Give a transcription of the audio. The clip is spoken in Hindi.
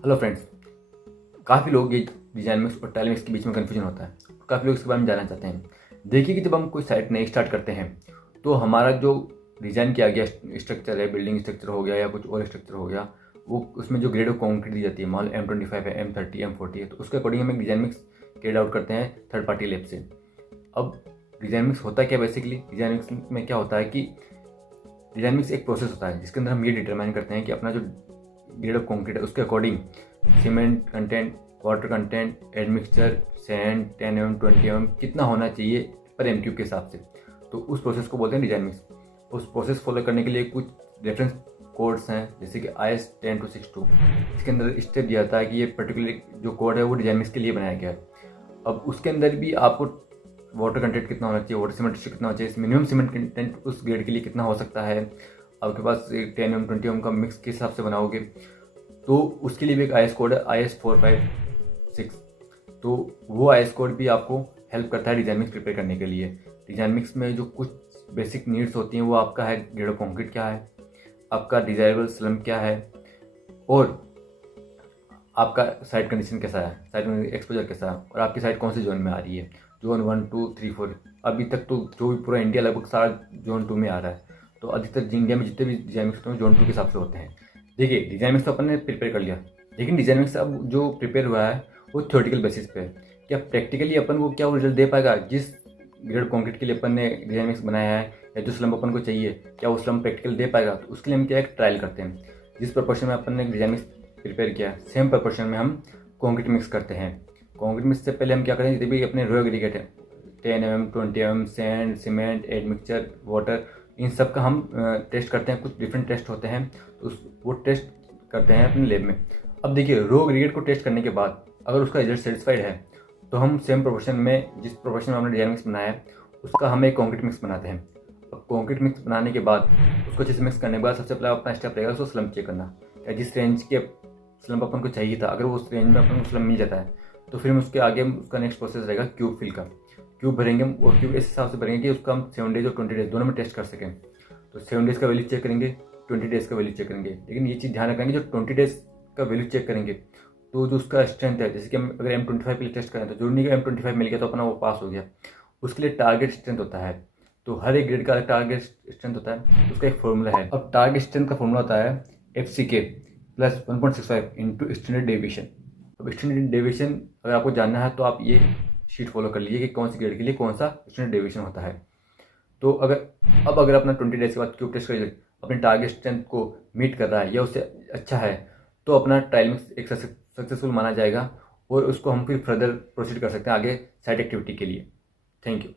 हेलो फ्रेंड्स, काफ़ी लोग ये डिजाइन मिक्स और टाइल मिक्स के बीच में कन्फ्यूजन होता है। काफ़ी लोग इसके बारे में जानना चाहते हैं। देखिए कि जब हम कोई साइट नई स्टार्ट करते हैं तो हमारा जो डिज़ाइन किया गया स्ट्रक्चर है, बिल्डिंग स्ट्रक्चर हो गया या कुछ और स्ट्रक्चर हो गया, वो उसमें जो ग्रेड ऑफ कंक्रीट दी जाती है, मान लो M25 है, M30, M40 है, तो उसके अकॉर्डिंग हम एक डिज़ाइन मिक्स कैरिड आउट करते हैं थर्ड पार्टी लैब से। अब डिज़ाइन मिक्स होता क्या बेसिकली, डिज़ाइन मिक्स में क्या होता है कि डिज़ाइन मिक्स एक प्रोसेस होता है जिसके अंदर हम ये डिटरमाइन करते हैं कि अपना जो ग्रेड ऑफ कंक्रीट है उसके according cement content, water content, admixture, sand 10 mm 20 mm कितना होना चाहिए पर एम क्यूब के हिसाब से। तो उस प्रोसेस को बोलते हैं डिजाइन मिक्स। उस प्रोसेस फॉलो करने के लिए कुछ रेफरेंस कोड्स हैं, जैसे कि IS 10262। इसके अंदर स्टेप दिया जाता है कि ये पर्टिकुलर जो कोड है वो डिजाइन मिक्स के लिए बनाया गया है। अब उसके अंदर भी आपको वाटर कंटेंट कितना होना चाहिए, वाटर सीमेंट कितना होना चाहिए, मिनिमम सीमेंट कंटेंट उस ग्रेड के लिए कितना हो सकता है, आपके पास 10 mm 20 mm का मिक्स किस हिसाब से बनाओगे, तो उसके लिए भी एक IS कोड है IS 456। तो वो IS कोड भी आपको हेल्प करता है डिज़ाइन मिक्स प्रिपेयर करने के लिए। डिज़ाइन मिक्स में जो कुछ बेसिक नीड्स होती हैं वो आपका है ग्रेड ऑफ कंक्रीट क्या है, आपका डिजायरेबल स्लम क्या है, और आपका साइट कंडीशन कैसा है, साइट एक्सपोजर कैसा है, और आपकी साइट कौन से जोन में आ रही है, जोन 1 2 3 4। अभी तक तो जो भी पूरा इंडिया लगभग सारा जोन 2 में आ रहा है। तो अधिकतर इंडिया में जितने भी डिजाइन मिक्स होते हैं जोन 2 के हिसाब से होते हैं। देखिए, डिजाइन मिक्स तो अपन ने प्रिपेयर कर लिया, लेकिन डिजाइन मिक्स अब जो प्रिपेयर हुआ है वो थ्योरेटिकल बेसिस पे है। क्या प्रैक्टिकली अपन को क्या वो रिजल्ट दे पाएगा जिस ग्रेड कंक्रीट के लिए अपन ने डिजाइन मिक्स बनाया है, या जो स्लम अपन को चाहिए, क्या वो स्लम प्रैक्टिकल दे पाएगा? तो उसके लिए हम क्या एक ट्रायल करते हैं। जिस प्रोपोर्शन में अपन ने डिजाइन मिक्स प्रिपेयर किया सेम प्रोपोर्शन में हम कंक्रीट मिक्स करते हैं। कंक्रीट मिक्स से पहले हम क्या करें, जितने भी अपने रो एग्रीगेट है, 10 mm 20 mm sand, cement, admixture, water, इन सब का हम टेस्ट करते हैं। कुछ डिफरेंट टेस्ट होते हैं, तो वो टेस्ट करते हैं अपने लैब में। अब देखिए, रो एग्रीगेट को टेस्ट करने के बाद अगर उसका रिजल्ट सेटिस्फाइड है तो हम सेम प्रोपोर्शन में, जिस प्रोपोर्शन में हमने डिजाइन मिक्स बनाया है, उसका हम एक कंक्रीट मिक्स बनाते हैं। अब कंक्रीट मिक्स बनाने के बाद उसको अच्छे से मिक्स करने के बाद सबसे पहले अपना स्टेप रहेगा उसको स्लम चेक करना, या जिस रेंज के स्लम अपन को चाहिए था, अगर वो उस रेंज में अपन को स्लम मिल जाता है तो फिर हम उसके आगे उसका नेक्स्ट प्रोसेस रहेगा क्यूब फिल का। क्यूब भरेंगे हम, और क्यूब इस हिसाब से भरेंगे कि उसका हम 7 डेज और 20 डेज दोनों में टेस्ट कर सकें। तो 7 डेज का वैल्यू चेक करेंगे, 20 डेज का वैल्यू चेक करेंगे। लेकिन ये चीज़ ध्यान रखेंगे, जो 20 डेज का वैल्यू चेक करेंगे तो जो उसका स्ट्रेंथ है, जैसे कि हम अगर M25 के लिए टेस्ट करें तो जरूरी नहीं कि M25 मिल गया तो अपना वो पास हो गया। उसके लिए टारगेट स्ट्रेंथ होता है। तो हर एक ग्रेड का अलग टारगेट स्ट्रेंथ होता है, उसका एक फॉर्मूला है। अब टारगेट स्ट्रेंथ का फॉर्मूला होता है FCK plus 1.65 into standard deviation. अब स्टैंडर्ड डेविएशन अगर आपको जानना है तो आप ये शीट फॉलो कर लीजिए कि कौन सी ग्रेड के लिए कौन सा स्टैंडर्ड डेविएशन होता है। तो अगर अपना 20 डेज के बाद क्यूब टेस्ट कर अपने टारगेट स्ट्रेंथ को मीट कर रहा है या उससे अच्छा है, तो अपना ट्रायल मिक्स एक सक्सेसफुल माना जाएगा, और उसको हम फिर फर्दर प्रोसीड कर सकते हैं आगे साइट एक्टिविटी के लिए। Thank you.